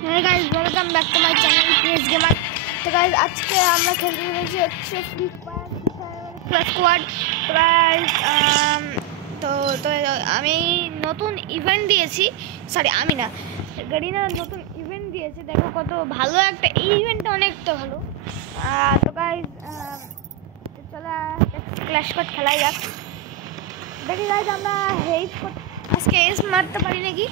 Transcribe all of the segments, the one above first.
Hey guys, welcome back to my channel PS Gamer. तो guys आज के हम लोग खेल रहे हैं अच्छे फ्री फायर प्लस स्क्वाड। तो guys तो আমি নতুন ইভেন্ট দিয়েছি, সরি আমি না গরিনা নতুন ইভেন্ট দিয়েছে। দেখো কত ভালো একটা ইভেন্টটা, অনেক তো ভালো। তো guys চলো ক্ল্যাশ স্কোয়াড খেলাই যাক। দেখি guys আমরা হেড আজকে এস মারতে পারি নাকি।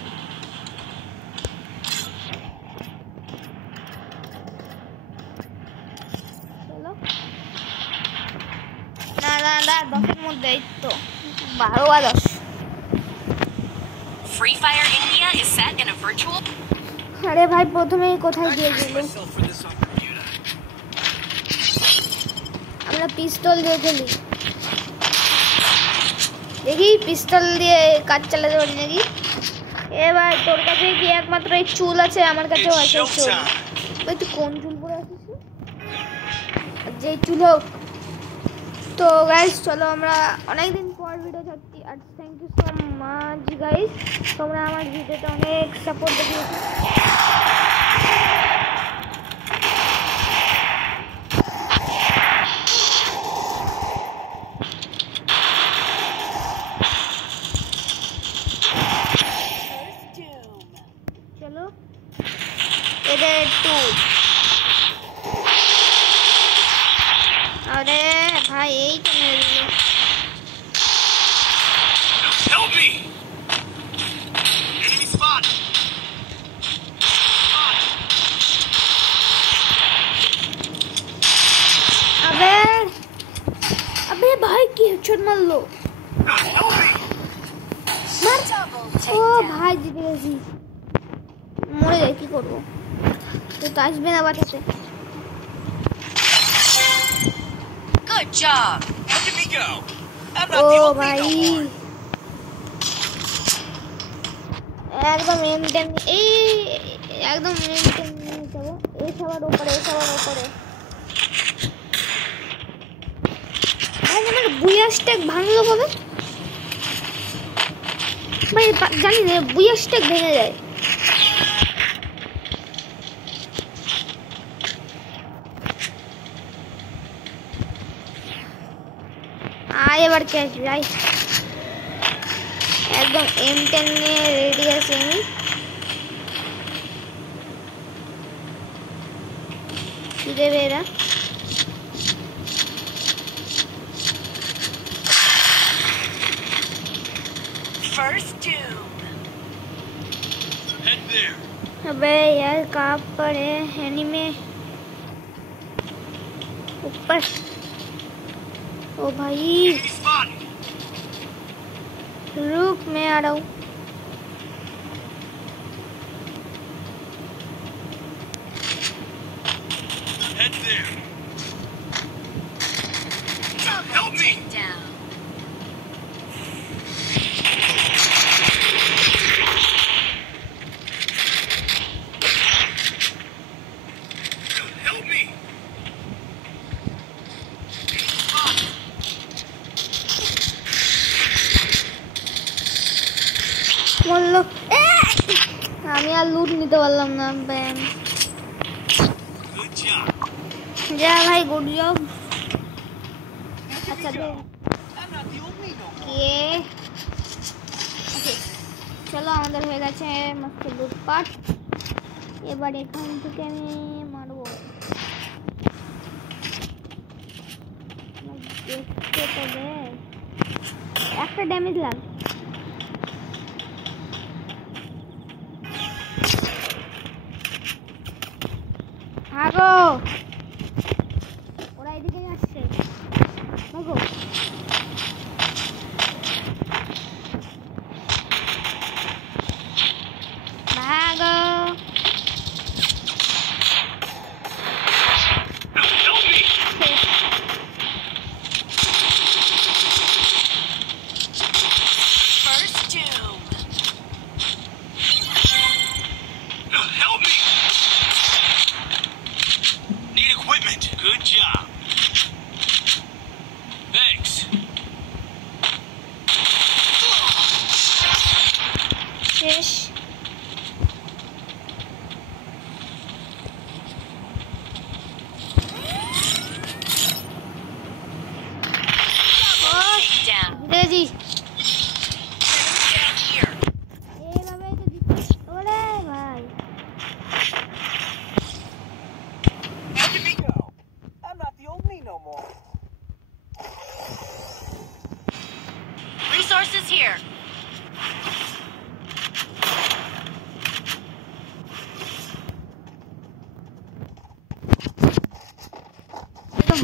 Free Fire India is set in a virtual. अरे भाई প্রথমেই কোথায় দিয়ে দিল। আমরা পিস্তল দিয়ে খেলি, দেখি পিস্তল দিয়ে কাজ চালাতে পারি নাকি। এ ভাই তোর কাছে কি একমাত্র এই চুল আছে? আমার কাছেও আছে চুল। ভাই তুই কোন চুল পরে আছিস? যে চুল হোক। তো গাইস চলো আমরা অনেক দিন পর ভিডিও ছাড়ছি আর thank you so much guys, তোমরা আমার ভিডিওতে অনেক সাপোর্ট দিয়েছো। চলো এটা একটু अरे भाई यही तो मेरे लिए help me enemy spot अबे भाई की हेडशॉट मार लो। help me मार ओ भाई जीत গেছি, মরে যাই কি করব। তো আসবে না বাঁচাতে। Good job. look at me go I'm not oh the old me भाई no more একদম মেনটেন এই একদম মেনটেন নিয়ে যাবো। এই সবার উপরে ভাই আমার বুয়া স্ট্যাক ভাঙলো কবে ভাই জানি না, বুয়া স্ট্যাক ভেঙে যায়। এবার ক্যাশ যাই, একদম M10 নিয়ে রেডি আছি আমি। কি দেবে এরা? First doom. head there अबे यार कहाँ पर है एनिमी? ऊपर। ओ भाई enemy spot रुक, मैं आ रहा हूँ। head there Double help me down. help me বললো আমি আর লুট নিতে পারলাম না। ব্যাম good job যা ভাই, গুড জব। আচ্ছা দে I'm not the old me no more কে ওকে চলো, আমাদের হয়ে গেছে মস্ত লুটপাট। এবার এখান থেকে আমি মারবো। দেখতে তো দে, একটা ড্যামেজ লাগ। ভাগো, ওরা এদিকে আসছে, ভাগো। ভাগো help me First doom. help me need equipment good job hey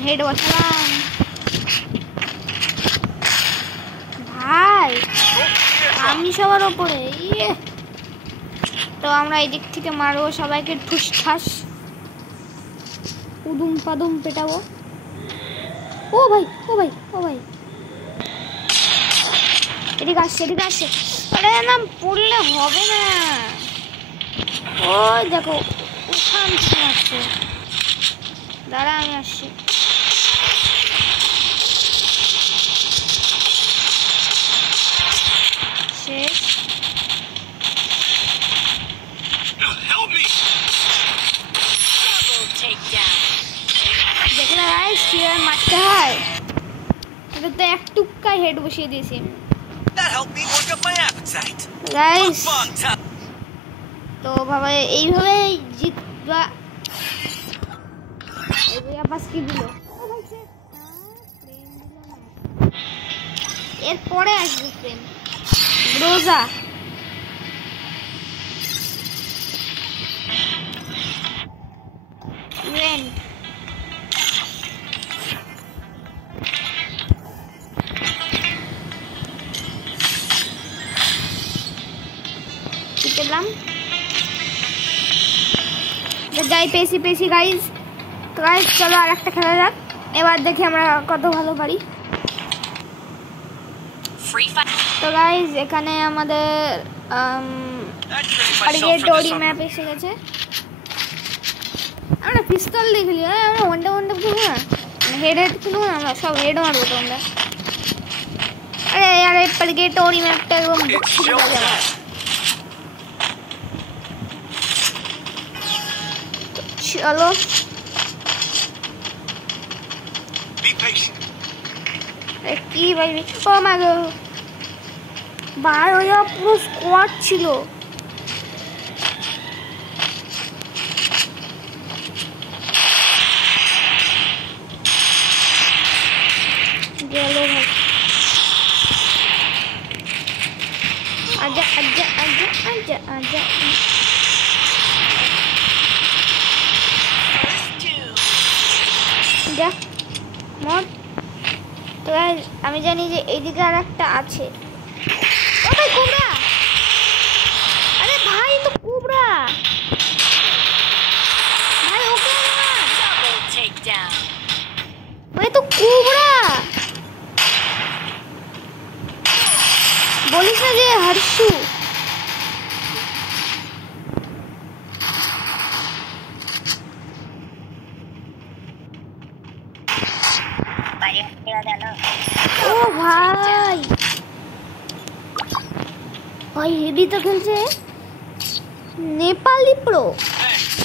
head বসালাম ভাই, আমি সবার ওপরে। ইয়ে, তো আমরা এই দিক থেকে মারবো সবাইকে, ঠুস ঠাস উদুম পাদুম পেটাবো। ও ভাই ও ভাই ও ভাই, এদিকে আসছে এদিকে আসছে। আরে না পড়লে হবে না, ওই দেখো ওখান থেকে আসছে। দাঁড়া আমি আসছি। শেষ। Help me! Double takedown. দেখো না গাইস কিভাবে মারতে হয়। এটা তো এক টুক্কায় হেড বসিয়ে দিয়েছি That helped me work up my appetite. Guys. Fun time. তো বাবা এইভাবে জিতবা। এই পাস কি দিল, এরপরে আসবে প্রেম রোজা। ইভেন্ট কি পেলাম, যাই পেয়েছি পেয়েছি গাইজ। তো গাইজ চলো আর একটা খেলা যাক, এবার দেখি আমরা কত ভালো পারি। Free fire. তো গাইজ এখানে আমাদের I trained myself for টোরি this on ম্যাপ এসে গেছে। আমরা পিস্তল দেখলি, আমরা ওয়ানটা ওয়ানটা খেলবো না, হেড হেড খেলবো না, আমরা সব হেড মারবো তো আমরা। আরে আরে পারগে টোরি ম্যাপটা একদম It's ঠিক আছে আমার। showtime. চলো Be patient. কি ভাই, ও মা গো ভাই, ওরা পুরো স্কোয়াড ছিল। গেল ভাই, আজা আজা আজা আজা আজা। First two. যা মর। তো guys, আমি জানি যে এইদিকে আর একটা আছে। ও ভাই কোবরা, আরে ভাই তো কোবরা ভাই, ওকে না Double takedown. ভাই, তো কোবরা বলিস না যে হর্ষু। ও ভাই ভাই হেভি তো খেলছে, নেপালি প্রো। Thanks.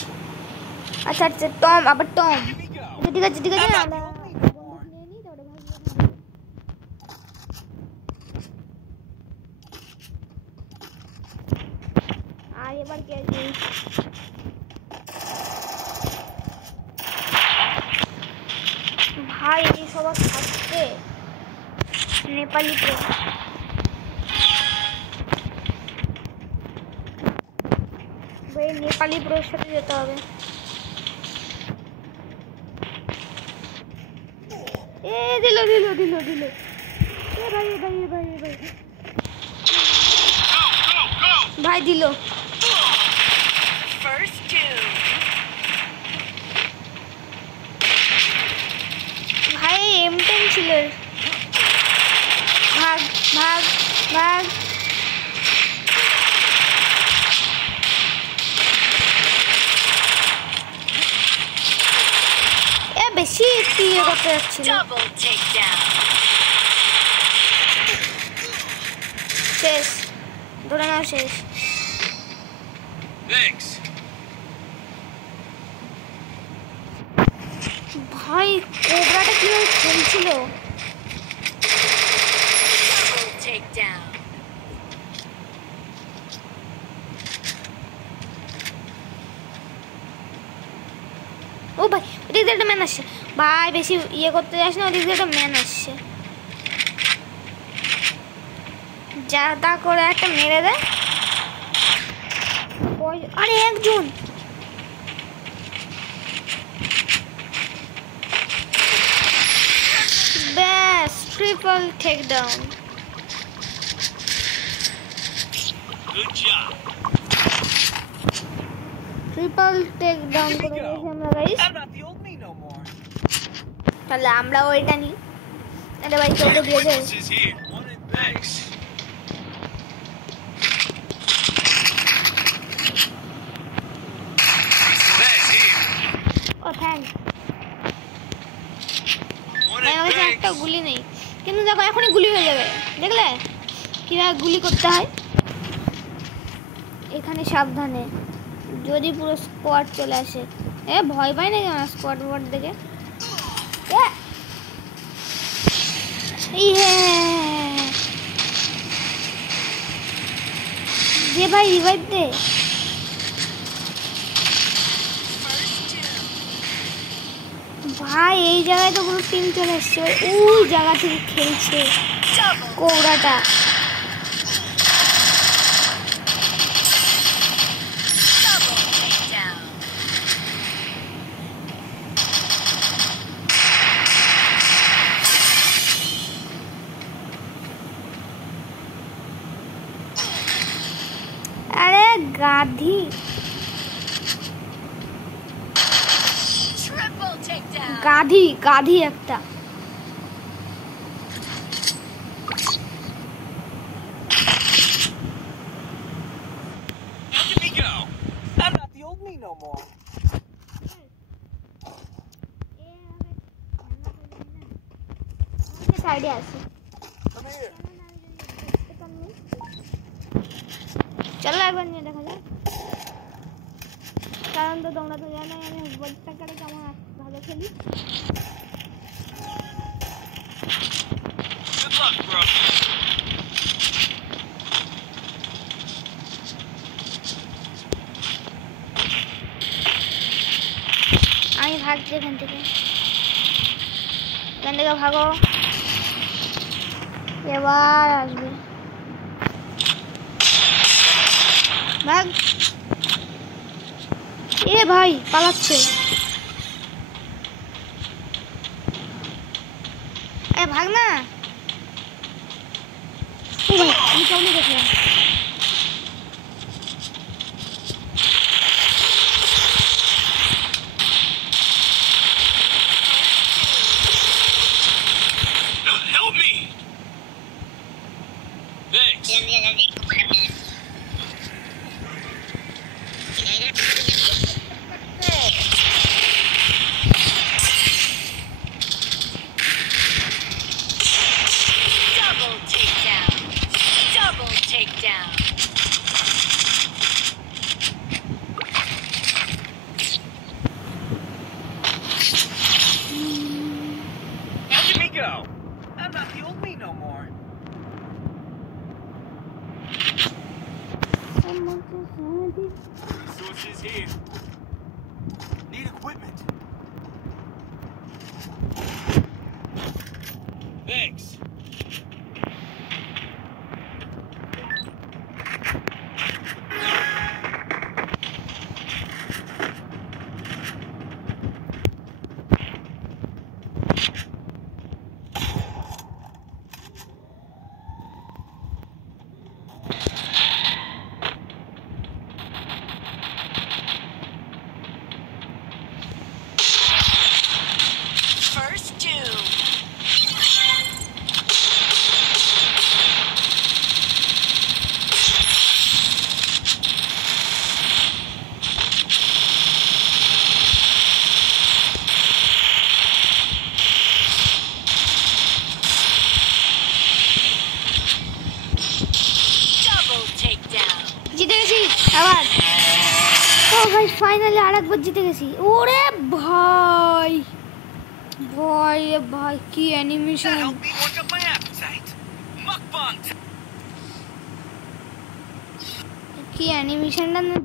আচ্ছা আচ্ছা টম, আবার টম। Here we go. আচ্ছা ঠিক আছে ঠিক আছে, I'm আমরা not- বন্দুক নিয়ে নিই, তারপরে ভাগিয়ে দিই। আর এবার কে আছে? ভাই এই সবার থাকছে নেপালি প্রো। ভাই নেপালি প্রোর সাথে যেতে হবে। এ দিল দিল দিল দিল, এ ভাই এ ভাই এ ভাই এ ভাই Go, go, go! ভাই দিল। First two. ভাই M10 ছিল, ভাগ ভাগ ভাগ। এ বেশি একটু ইয়ে করতে যাচ্ছিল। Double takedown. শেষ, ধরে নাও শেষ। Thanks. ভাই কোবরাটা কিভাবে খেলছিল, Double takedown. ও ভাই ওদিক দিয়ে একটা ম্যান আসছে ভাই, বেশি ইয়ে করতে যাস না, ওদিক দিয়ে একটা ম্যান আসছে। যা তা করে একটা মেরে দেয়। আরে একজন triple take down. Good job. Triple take down করে দিয়েছি আমরা guys. I'm not the old me no more. তাহলে আমরাও এটা নিই। এটা ভাই চলতে দিয়ে দে। Witnesses here. Wanted thanks. Thanks here. ও থ্যাঙ্কস। Wanted আমার কাছে একটা thanks. গুলি নেই, কিন্তু দেখো এখনই গুলি হয়ে যাবে। দেখলে কিভাবে গুলি করতে হয়? এখানে সাবধানে, যদি পুরো স্কোয়াড চলে আসে। ভয় পাই না কেন স্কোয়াড ওয়ার্ড দেখে? দে ভাই, রিভাইভ দে। ভাই এই জায়গায় তো পুরো টিম চলে এসছে। ওই জায়গা থেকে খেলছে কোবরাটা। Double takedown. আরে গাধি, Triple takedown. গাধি গাধি একটা। Let me go. I'm not the old me no more. সাইডে আছে, Come here. চলো একবার নিয়ে দেখা যাক। কারণ তো তোমরা তো জানো আমি বলটাকারে কেমন ভালো খেলি। Good luck, bro. আমি ভাগছি এখান থেকে, এখান থেকে ভাগো। এবার আসবে, ভাগ। এ ভাই পালাচ্ছে। এ ভাগ না। ও ভাই আমি কেমন দেখলাম। Help me. Thanks. Double takedown. Double takedown. Let me go. I'm not the old me no more. Resources here. Need equipment. Thanks. First doom. Double takedown. জিতে গেছি আবার। ও ভাই ফাইনালি আরেকবার জিতে গেছি। ওরে ভাই ভাই ভাই কি That animation, helped me work up my appetite. Mukbang. কি অ্যানিমেশনটা না